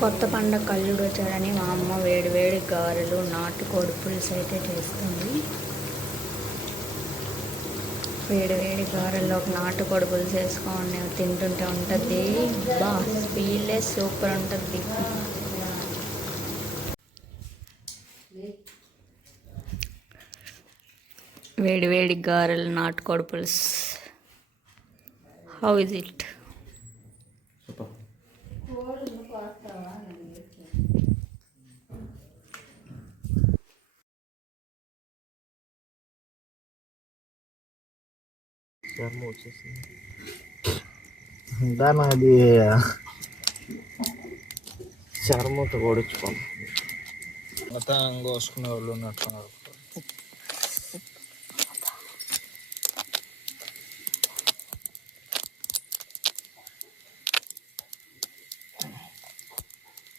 కొత్త పండగ కల్లుడు వచ్చాడని మా అమ్మ వేడి వేడి గారెలు నాటుకోడి పులుసు అయితే చేస్తుంది. వేడి వేడి గారెల్లో ఒక నాటుకోడి పులుసు వేసుకొని తింటుంటే ఉంటుంది. బా ఫీలే సూపర్ ఉంటుంది. వేడి వేడి గారెలు నాటుకోడి పులుసు హౌ ఇస్ ఇట్ చర్మం వచ్చేసింది. దాని అది చర్మంతో ఓడించుకోండి మొత్తం కోసుకునే వాళ్ళు ఉన్నట్టున్నారు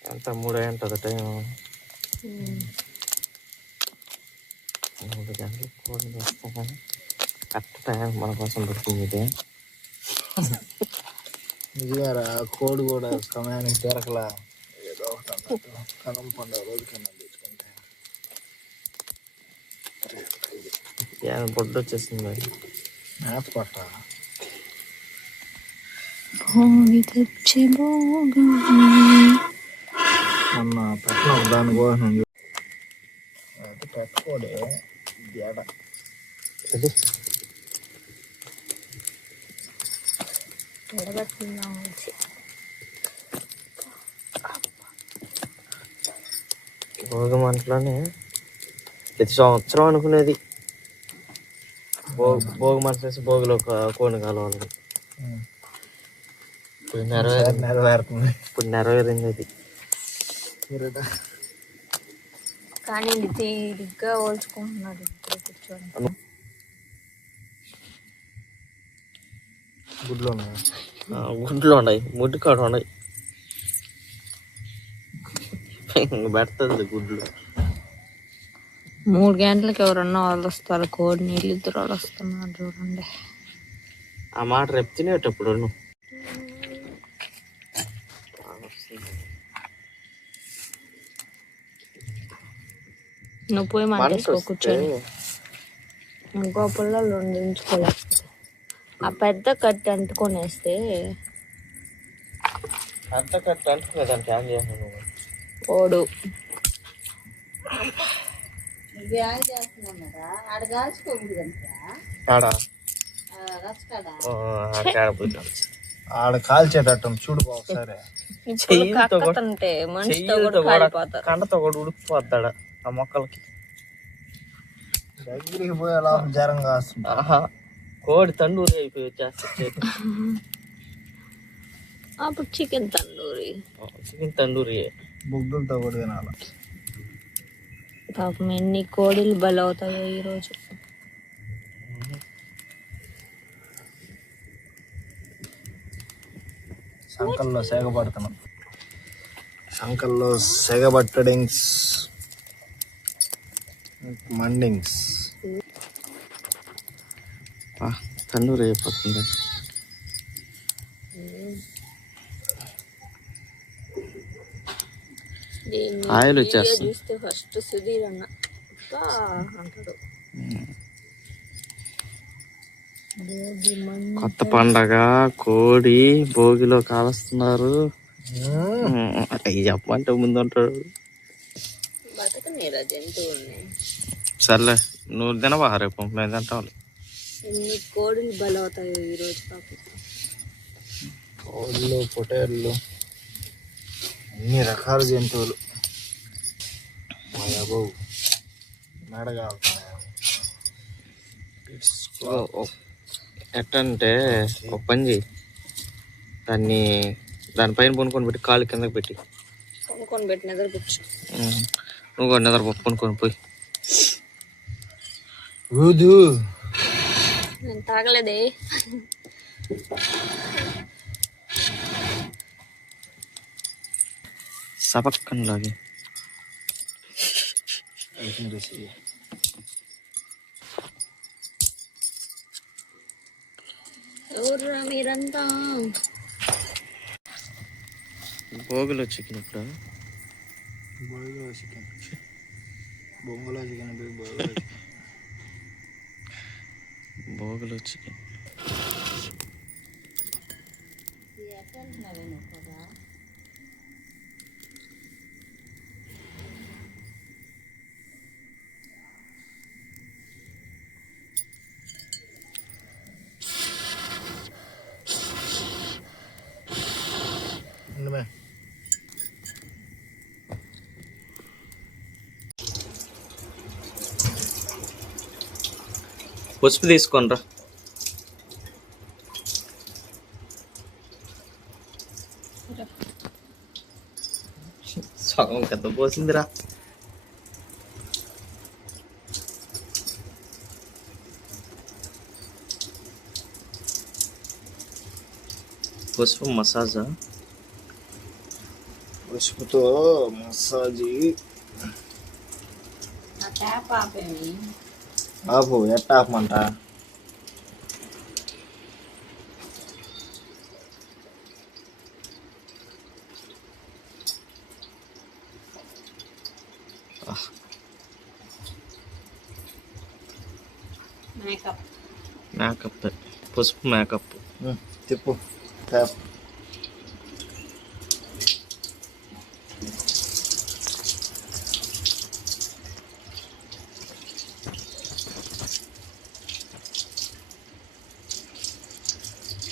ఎంత మూడే ఉంటుంది టైం? మూడు గంటలకు కోడి వస్తాం కానీ కరెక్ట్ టైం మన కోసం దొరికింది ఇది. నిజంగా కోడి కూడా సమయానికి దొరకలా ఏదో ఒకటి అన్నట్టు కనం పండుగ రోజు కన్నా తెచ్చుకుంటే పొద్దు వచ్చేసింది మరి? మేత పట్ట భోగి తెచ్చి భోగా. మొన్న పెట్టిన దాని కోసం. అది పెట్టుకోడే ఇది? ఎడగట్టుకుందాం వచ్చి భోగి మంటలోనే ప్రతి సంవత్సరం అనుకునేది. భోగి భోగి మంట చేసి భోగిలో కోడిని కలవాలి. ఇప్పుడు నెరవేరు నెరవేరుతుంది. ఇప్పుడు నెరవేరింది అది కానీ తీరిగ్గా కూర్చోండి గుడ్లు ఉన్నాయి? గుడ్లు ఉన్నాయి ముడ్డు కాడ ఉన్నాయి పెడుతుంది గుడ్లు. మూడు గంటలకు ఎవరన్నా వాళ్ళు వస్తారు కోడి నీళ్ళు ఇద్దరు వాళ్ళు వస్తున్నారు చూడండి. ఆ మాట రేపు తినేటప్పుడు నువ్వు. నువ్వు పోయి మంటేసుకో కూర్చొని ఇంకో పుల్లలు రెండు ఉంచుకోలేదు ఆ పెద్ద కట్టి అంటుకొనేస్తే అంత కట్ట అంటే దానికి ఏం చేసాను నువ్వు. ఓడు. ఆడా కాల్చేటట్టు చూడు ఒకసారి. కండతో కూడా ఉడికిపోతాడా ఆ మొక్కలకి. దగ్గరికి పోయేలా జ్వరం కాస్తుంది ఆహా. కోడి తండూరి అయిపోయి వచ్చేస్తే అప్పుడు చికెన్ తందూరి. చికెన్ తండూరి బుగ్గులతో కూడా తినాలి? పాపం ఎన్ని కోడిలు బలవుతాయో ఈరోజు సంకల్లో సేగబడుతున్నాం సంకల్లో సెగబట్టడింగ్స్ మండింగ్స్. తండూరి అయిపోతుంది ఆయిల్ వచ్చేస్తుంది. ఫస్ట్ సుధీర్ అన్న. అంటాడు. కొత్త పండగ కోడి భోగిలో కాలుస్తున్నారు. అవి చెప్పమంటే ముందు ఉంటాడు సర్లే నువ్వు తినవా రేపు? మేము తింటాం. ఎన్ని కోడిలు బలవుతాయో ఈరోజు పాపం కోళ్ళు పొటేళ్ళు అన్ని రకాల జంతువులు. బాబు మెడగా ఎట్టంటే ఒక పని చెయ్యి దాన్ని దానిపైన పొనుకొని పెట్టి కాలు కిందకి పెట్టి. కొనుక్కొని కూర్చో ఉమ్. నువ్వు కూడా నిద్ర పొనుకొని పోయి. ఊదు నేను తాగలేదే సపక్కన లాగి ఎవర్రా మీరంతా భోగిలో చికెన్ ఇప్పుడు బొంగులో చికెన్ బొంగులో చికెన్ బొంగులో చికెన్ భోగిలో చికెన్ పసుపు తీసుకోనరా సగం పెద్ద పోసిందిరా. పసుపు మసాజా? పసుపుతో మసాజీ. ట్యాప్ ఆపేమి ఆపు ఎట్ట ఆపమంట మేకప్ మేకప్ పసుపు మేకప్ ఉమ్,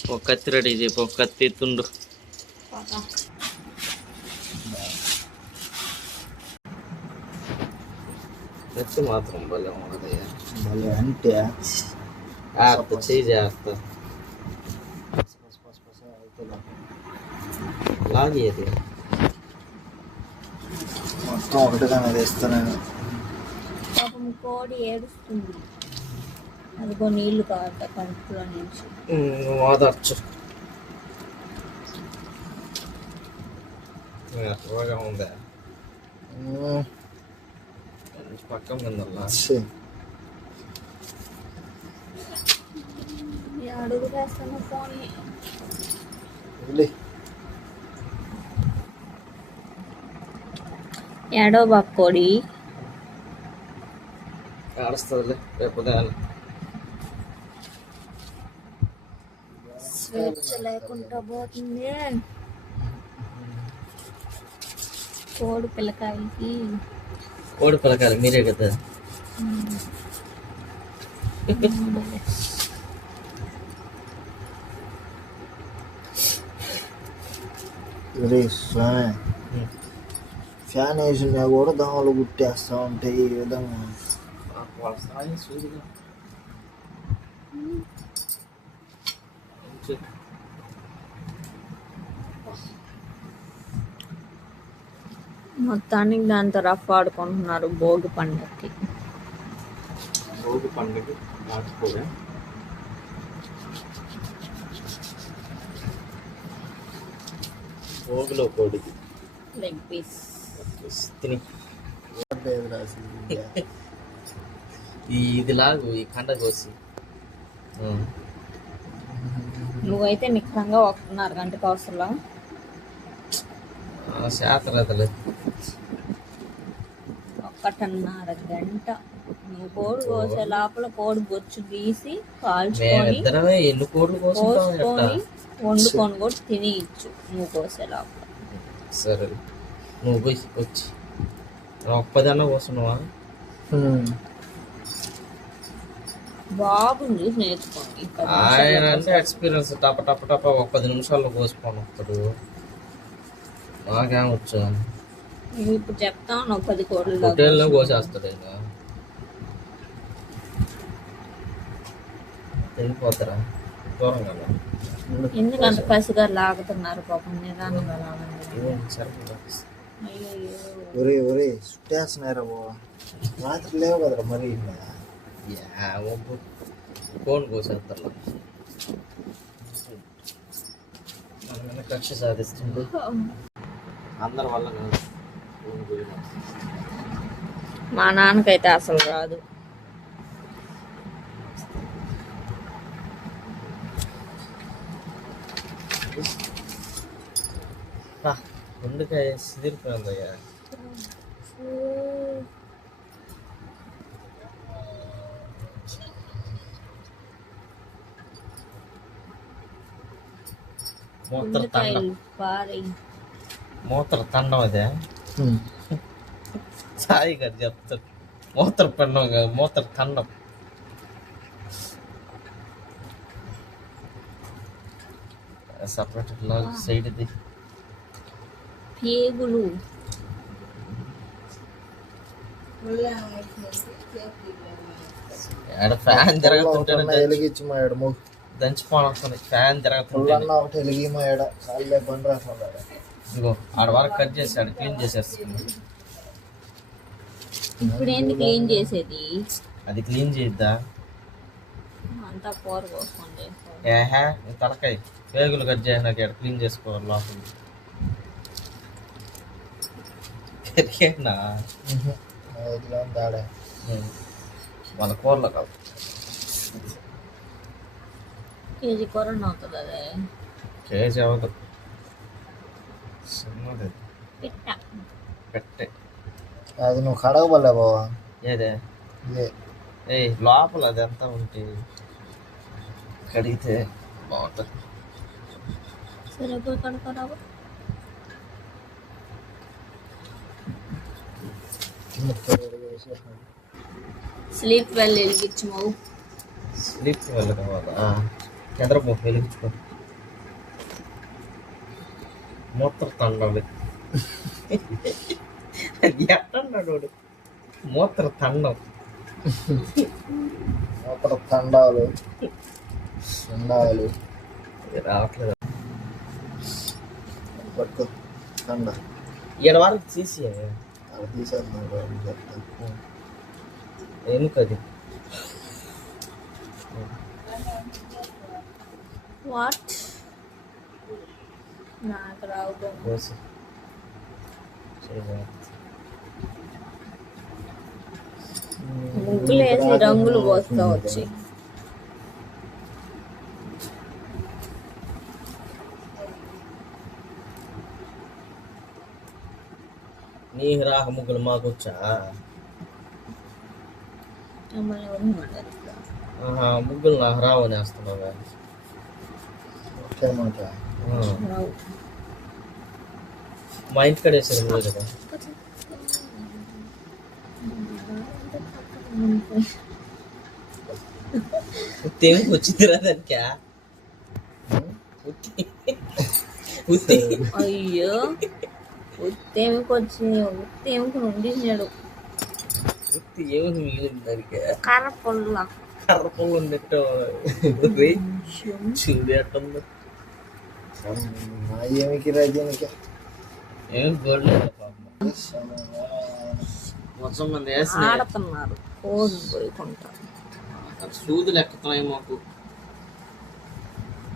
ఒక కత్తి రెడీ చేయపు ఒక కత్తి తుండు కత్తి మాత్రం భలే భలే అంటే? జాగ్రత్త చేయి జాగ్రత్త. లాగేది మొత్తం ఒకటిగానే వేస్తాను పాపం కోడి ఏడుస్తుంది. అదిగో నీళ్ళు కావట కంట్లో నుంచి. ఓదర్చు ఎర్రగా ఉందా. పక్కన కిందల్లా అడుగు వేస్తాను ఫోన్ ఏడో బాక్ కోడి ఆడుస్తుందిలే రేపు ఉదయాన్నే. స్వేచ్ఛ లేకుండా పోతుంది కోడి పిల్లకాయలకి. కోడి పిల్లకాయలు మీరే కదా. ఫ్యాన్. వేసినా కూడా దోమలు గుట్టేస్తా ఉంటాయి ఈ విధంగా. మొత్తానికి దాంతో రఫ్ ఆడుకుంటున్నారు భోగి పండుగకి. భోగి పండుగ భోగిలో కోడికి లెగ్ పీస్ తిని. ఈ ఇది లాగు ఈ కండ కోసి. నువ్వైతే నిఖరంగా ఒకటిన్నర గంటకు అవసరం ఆ శాతరతలు ఒక్కటిన్నర గంట నువ్వు కోడి కోసే లోపల కోడి బొచ్చు తీసి కాల్చుకొని ఎన్ని ఎట్టా కోసుకొని వండుకొని కూడా తినేయచ్చు నువ్వు కోసే లోపల. సరే. నువ్వు పోయి వచ్చి. ఒక్కదన్నా కోసున్నావా చూసి నేర్చుకోండి. ఆయన నిమిషాల్లో అంటే ఎక్స్పీరియన్స్. టప టప టప ఒక పది నిమిషాల్లో కోసుకొని వస్తాడు నాకేమొచ్చు నువ్వు ఇప్పుడు చెప్తావు నువ్వు పది కోట్లు హోటల్లో కోసేస్తాడు ఆయన తెగిపోతారా దూరంగా రా. ఎందుకంత కసిగా లాగుతున్నారు పాపం? నిదానంగా ఒరే ఒరే చుట్టేస్తున్నారా రాత్రి లేవు కదరా మరి. ఫోన్ కోసేస్తారు? కక్ష సాధిస్తుంది. అందరి వల్ల కాదు. మా నాన్నకైతే అసలు రాదు. గుండెకాయ సిదిరిపోయిందయ్యా మూత్ర తండం ఉల్లిపాయలు పారి మూత్ర తండం అదే సాయి గారు చెప్తారు మూత్ర పిండం కాదు, మూత్ర తండం సపరేట్ సైడ్ ఇది పేగులు ఆడ ఫ్యాన్ తిరగతుంటేనే వెలిగించి మా ఏడ ముగ్గు దంచిపోవడం ఫ్యాన్ తిరగతుంటే పుల్లన్న ఒకటి వెలిగి మా ఏడ కాళ్ళే బండి రాసుకుంటారు ఇదిగో ఆడ వరకు కట్ చేసాడు క్లీన్ చేసేస్తుంది ఇప్పుడు ఏంది క్లీన్ చేసేది? అది క్లీన్ చేద్దా అంతా కూర కోసుకోండి ఏహే తలకాయ పేగులు కట్ చేసినాక ఇక్కడ క్లీన్ చేసుకోవాలి లోపల. పెరిగేనా? మన కూరలో కాదు. కేజీ కూర అవుతుంది అదే? కేజీ అవ్వదు. చిన్నది పిట్ట పెట్టే అది నువ్వు కడగబలే బావా ఏదే ఇదే ఏ లోపల అది ఎంత ఉంటే కడిగితే బాగుంటుంది సరే పోయి కడుకోరావు. స్లీప్ వెల్ వెలిగించము స్లీప్ వల్ల కావాలా చంద్రపు వెలిగించుకో మూత్ర తండాలి ఎట్టన్నాడు? మూత్ర తండం అక్కడ తండాలు తండాలు రావట్లేదు. పట్టుకో తండ ఈడ వరకు తీసి అది తీసేస్తున్నాడు చెప్తాను ఎందుకది? వాట్ నాకు రావు కోసి చేయాలి. ముగ్గులు వేసి రంగులు పోస్తా వచ్చి నీ రాక ముగ్గులు మాకొచ్చా మమ్మల్ని ఎవరు ఆహా ముగ్గులు నాకు రావని వేస్తున్నావా ఒకే మాట మా ఇంటికాడ వేసారు నువ్వే కదా? ఉత్తేమి వచ్చిందిరా దానికా? ఉత్తి ఉత్తి అయ్యో. ఉత్తేమికి వచ్చింది ఉత్తేమికి ఉండినాడు ఉత్తి ఏమి మిగిలింది దానికా? కర్ర పొల్ల కర్ర పొంగు ఉన్నట్టు చూడు ఎట్టుంది. నా ఏమికి రా దీనికి? ఏం గోల్డ్ మొత్తం మంది ఆడుతున్నారు. కోడి పోయికుంటారు సూదులు ఎక్కుతున్నాయి మాకు.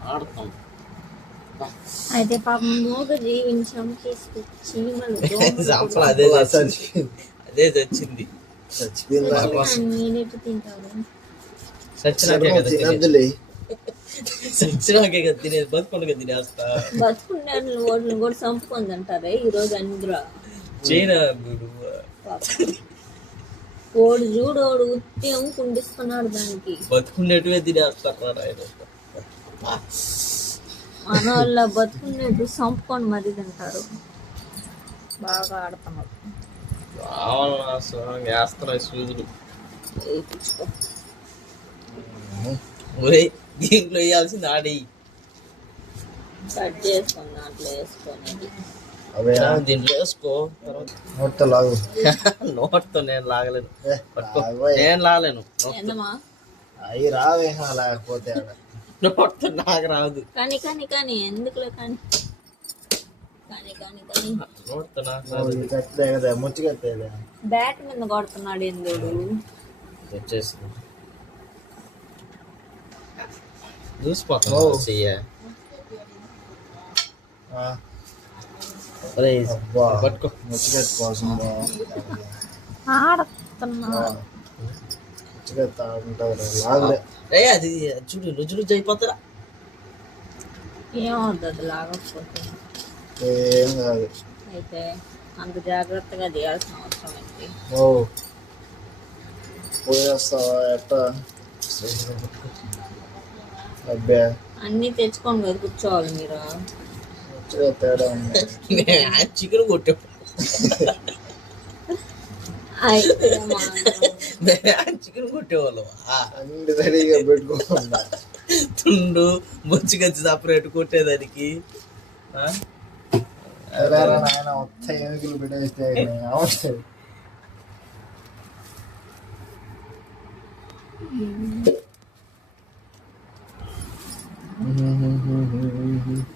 ఆడతాం. అయితే పాపం మూగ దోమలు సంపల అదే చచ్చింది. అదే చచ్చింది. చచ్చిపోయింది? తింటారు? చచ్చినాకే కదా చచ్చినాకే తినేది బతుకుండా తినేస్తా. బతుకున్న ఓడిని కూడా చంపుకుంది అంటారే ఈ రోజు అందరూ. చైనా ఓడు చూడు ఓడు ఉత్యం కుండిస్తున్నాడు దానికి. బతుకున్నట్టువే తినేస్తారు మన వాళ్ళ బతుకున్నట్టు చంపుకొని మరీ తింటారు. బాగా ఆడుతున్నారు వేస్తున్నాయి సూదులు దీంట్లో వేయాల్సింది ఆడి కట్ చేసుకొని దాంట్లో వేసుకొని అవే దీంట్లో వేసుకో. తర్వాత. నోట్తో లాగు. నోట్తో నేను లాగలేను. నేను లాగలేను. అవి రావే లేకపోతే నోట్తో నాకు రాదు. కానీ కానీ కానీ ఎందుకులే కానీ? బ్యాట్ మీద కొడుతున్నాడు ఎందుడు వచ్చేసింది చూసిపోతాను ఓ. చెయ్య పట్టుకో ఏ అది చూడు రుజు రుజు అయిపోతారా ఏమవుతుంది లాగకపోతే ఏం కాదు అయితే అంత జాగ్రత్తగా చేయాల్సిన అవసరం ఏంటి పోయేస్తావా ఎట్టా అబ్బే. అన్నీ తెచ్చుకొని కదా కూర్చోవాలి మీరు. తేడా ఉంది. చికెన్ కొట్టే. చికెన్ కొట్టేవాళ్ళం. అన్ని రెడీగా పెట్టుకోకుండా తుండు బొచ్చుగచ్చి సపరేట్ కొట్టేదానికి. ఆ? ఎలారా నాయన మొత్తం ఎముకలు పెట్టేస్తే అవుతాయి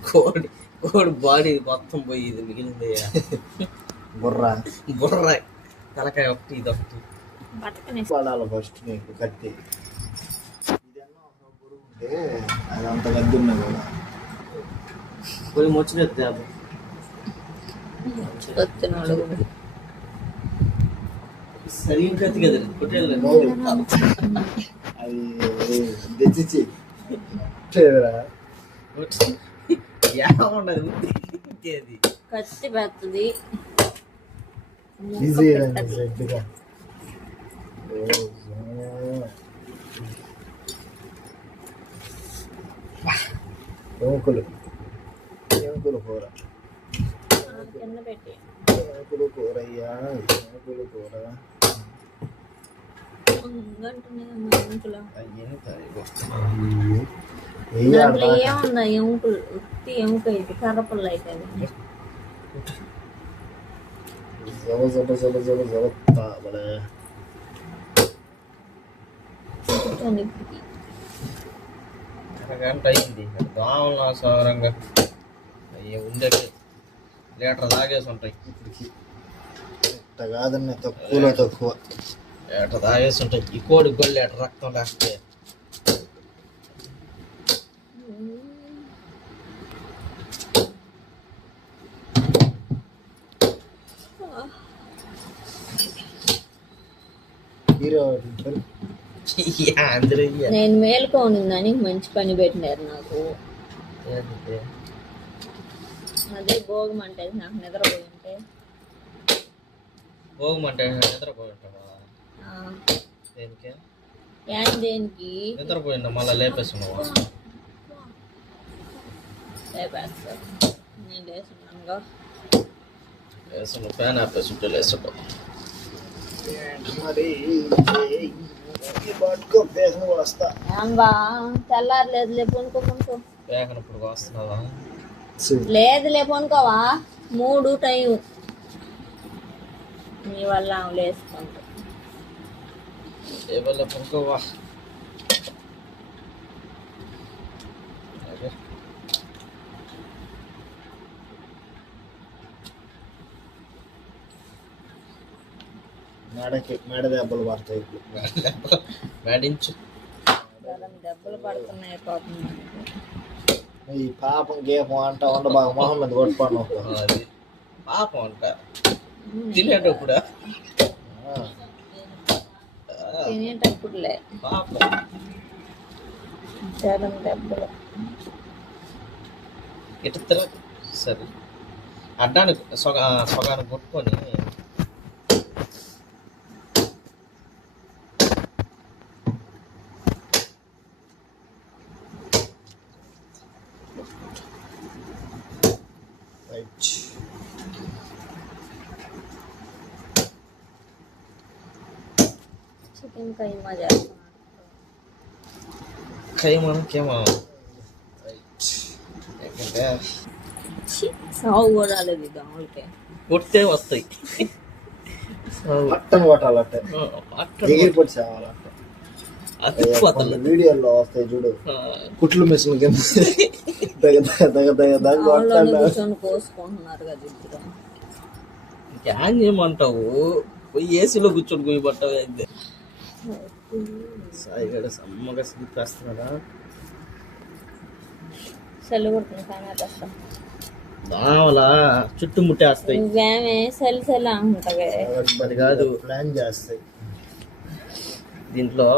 కోడి కోడి బాడీ మొత్తం పోయి మిగిలింది. బుర్రా. బుర్ర. తలకాయ ఒకటి ఇది ఒకటి. పడాలి ఫస్ట్ నీకు బురుగు ఉంటే అది అంత గద్ది ఉన్నా కూడా పోయి వచ్చినాడు సరిగ్గా కత్తి కదా కొట్టేయాలి అది తెచ్చిచ్చి. ఏముండదు అది కత్తి పెద్దది. ఈజీ రెడ్గా ఎముకలు. ఎముకలు కూర. ఎముకలు కూర అయ్యా ఎముకలు కూర. దాంట్లో ఏముందా? ఎముకలు ఉత్తి ఎముక అయితే జబ జబ తాబలే కూర్చోండి ఇప్పటికి. అరగంట అయింది. దోమలు అవసరంగా అయ్యి ఉండేవి లీటర్ తాగేసి ఉంటాయి. కాదన్న తక్కువలో తక్కువ. లీటర్ తాగేసి ఉంటాయి ఈ కోడి గొల్లి లీటర్ రక్తం లేకపోతే. నేను మేలుకోనిందని మంచి పని పెట్టినారు నాకు? అదే భోగం అంటే నాకు నిద్రపోయి ఉంటే భోగమంటే నిద్రపోయి ఉంటావా ఆ, దేనికి? దేనికి? నిద్రపోయిందా మళ్ళీ లేపేస్తున్నావా? లేపేస్తారు నేను లేస్తున్నానుగా వేసిన ఫ్యాన్ ఆపేసి ఉంటే లేపనుకో పనుకో వేగనప్పుడు వస్తున్నావా? లేదు లేపనుకోవా మూడు టైం. నీ వల్ల లేసుకుంటా పనుకోవా అదే. మేడకి మేడ దెబ్బలు పడతాయి. ఇప్పుడు మేడించు దెబ్బలు పడుతున్నాయి పాపం ఈ పాపం గేపం అంట ఉండ బాగా మొహం మీద కొట్టుకోండి పాపం అంట. తినేటప్పుడు ఆ, తినేటప్పుడులే పాపం గరం దెబ్బలు ఇటు తిరగ సరే అడ్డానికి సొగ సొగాన్ని కొట్టుకొని రైట్. చికెన్ కైమా చేస్తున్నాను సాగు కూడా కొట్టే వస్తాయి. పట్టను కొట్టాలి అట్టే అక్కడ ఎగిరిపోయి చావాలి అట్టే. అతిపోతలు కొన్ని వీడియోల్లో వస్తాయి చూడు. కుట్లు మిషన్ కింద. దగ దగ దగ దగ దగ ఆవులోనే కొట్టాలి. కూర్చొని కోసుకుంటున్నారు కదా ఇద్దరు. ఏం చేయమంటావు పోయి ఏసీలో కూర్చొని పోయి పట్టావు అయితే సాయిగడ సమ్మగా సిద్ధిస్తున్నాడా చలి కొడుతుంది కానీ దావలా చుట్టుముట్టేస్తాయి నువ్వేమే చలి చలి అంటావే. అది కాదు. ప్లాన్ చేస్తాయి. దీంట్లో.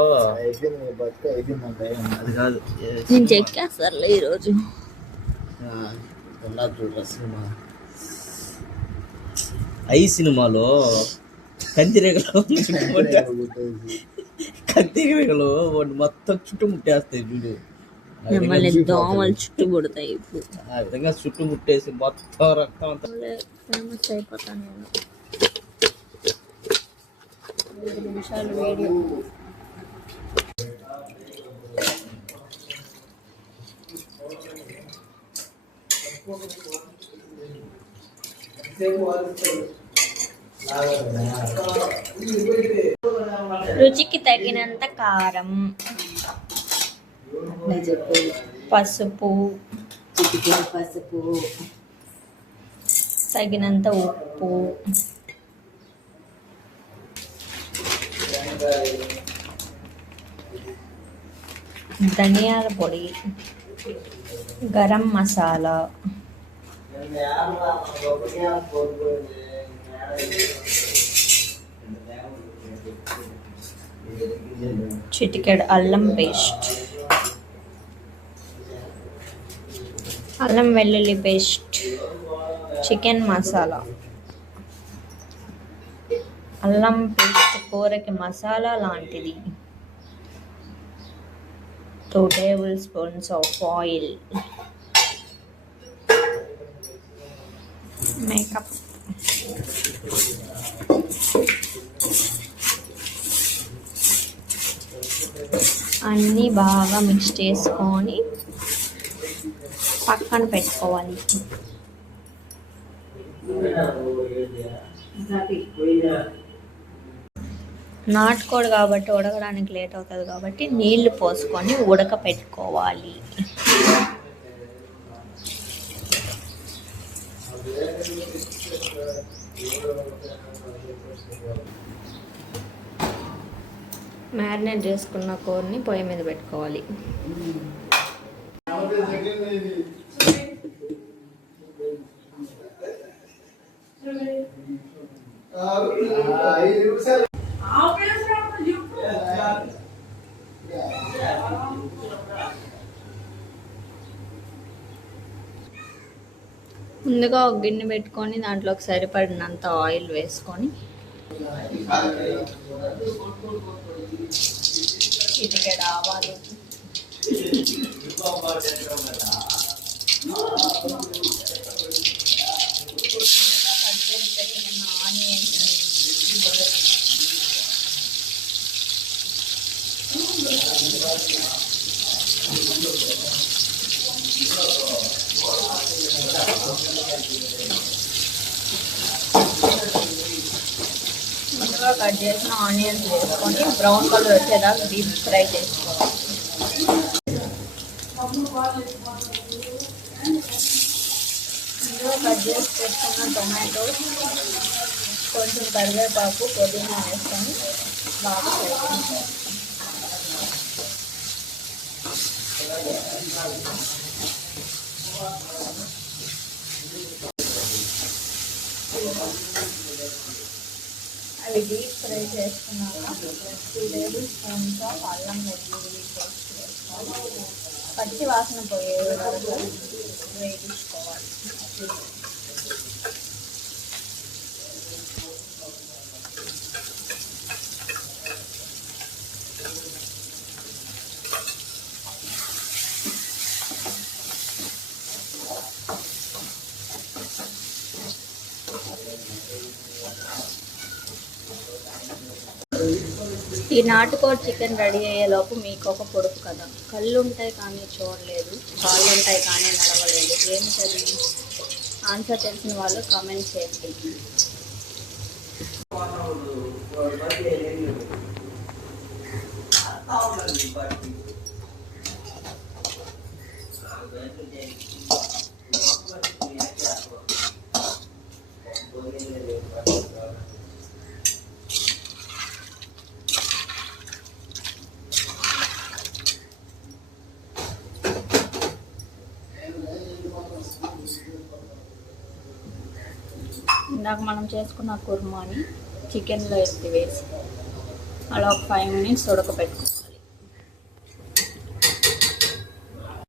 అది కాదు. నేను చెక్కేస్తారులే ఈరోజు. ఉన్నది చూడరా సినిమా. ఐ సినిమాలో కందిరేగలో కందిరేగలో వాడు మొత్తం చుట్టుముట్టేస్తాయి చూడు. మిమ్మల్ని దోమలు చుట్టుముడతాయి ఇప్పుడు. ఆ విధంగా చుట్టుముట్టేసి మొత్తం రక్తం అంతా. ఫేమస్ అయిపోతాను నేను. ఐదు నిమిషాలు వీడియో. రుచికి తగినంత కారం. పసుపు. పసుపు. తగినంత ఉప్పు. ధనియాల పొడి. గరం మసాలా. చిటికెడ్ అల్లం పేస్ట్. అల్లం వెల్లుల్లి పేస్ట్. చికెన్ మసాలా. అల్లం పేస్ట్ కూరకి మసాలా లాంటిది. Two tablespoons of oil. Makeup. అన్నీ బాగా మిక్స్ చేసుకొని పక్కన పెట్టుకోవాలి. నాటుకోడు కాబట్టి ఉడకడానికి లేట్ అవుతుంది కాబట్టి నీళ్ళు పోసుకొని ఉడక పెట్టుకోవాలి మ్యారినేట్ చేసుకున్న కూరని పొయ్యి మీద పెట్టుకోవాలి. ముందుగా ఒక గిన్నె పెట్టుకొని దాంట్లోకి సరిపడినంత ఆయిల్ వేసుకొని చిటికెడు ఆవాలు. ముందుగా కట్ చేసిన ఆనియన్స్ వేసుకొని బ్రౌన్ కలర్ వచ్చేదాకా డీప్ ఫ్రై చేసుకోవాలి. ముందుగా కట్ చేసి పెట్టుకున్న టొమాటో కొంచెం కరివేపాకు పుదీనా వేసుకొని బాగా ఫ్రై చేసుకోవాలి అవి డీప్ ఫ్రై చేసుకున్నాక టూ టేబుల్ స్పూన్స్ ఆఫ్ అల్లం వెల్లుల్లి పేస్ట్ వేసుకోవాలి. పచ్చి వాసన పోయే వరకు వేయించుకోవాలి. ఈ నాటుకోడి చికెన్ రెడీ అయ్యేలోపు మీకు ఒక పొడుపు కదా కళ్ళు ఉంటాయి కానీ చూడలేదు కాళ్ళు ఉంటాయి కానీ నడవలేదు. ఏమిటది ఆన్సర్ తెలిసిన వాళ్ళు కామెంట్ చేయండి. ఇందాక మనం చేసుకున్న కుర్మాని చికెన్లో ఎత్తి వేసి అలా ఒక ఫైవ్ మినిట్స్ ఉడకపెట్టుకోవాలి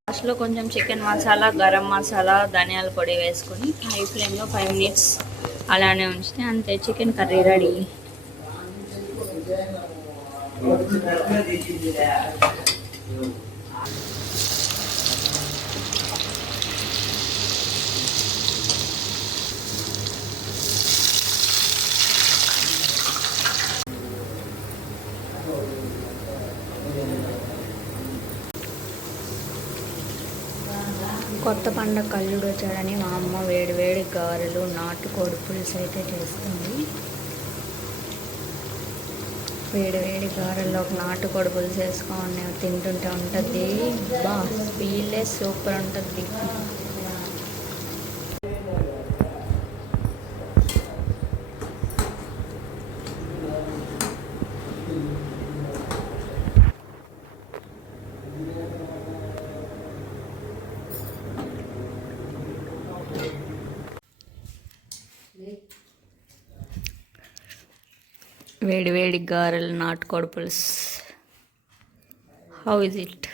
ఫస్ట్లో కొంచెం చికెన్ మసాలా గరం మసాలా ధనియాల పొడి వేసుకొని హై ఫ్లేమ్లో ఫైవ్ మినిట్స్ అలానే ఉంచితే అంతే చికెన్ కర్రీ రెడీ. కొత్త పండగ కల్లుడు వచ్చాడని మా అమ్మ వేడి వేడి గారెలు నాటుకోడి పులుసు అయితే చేస్తుంది. వేడి వేడి గారెల్లో ఒక నాటుకోడి పులుసు వేసుకొని తింటుంటే ఉంటుంది బా ఫీలే సూపర్ ఉంటుంది వేడి వేడి గారెలు నాటుకోడి పులుసు. How is it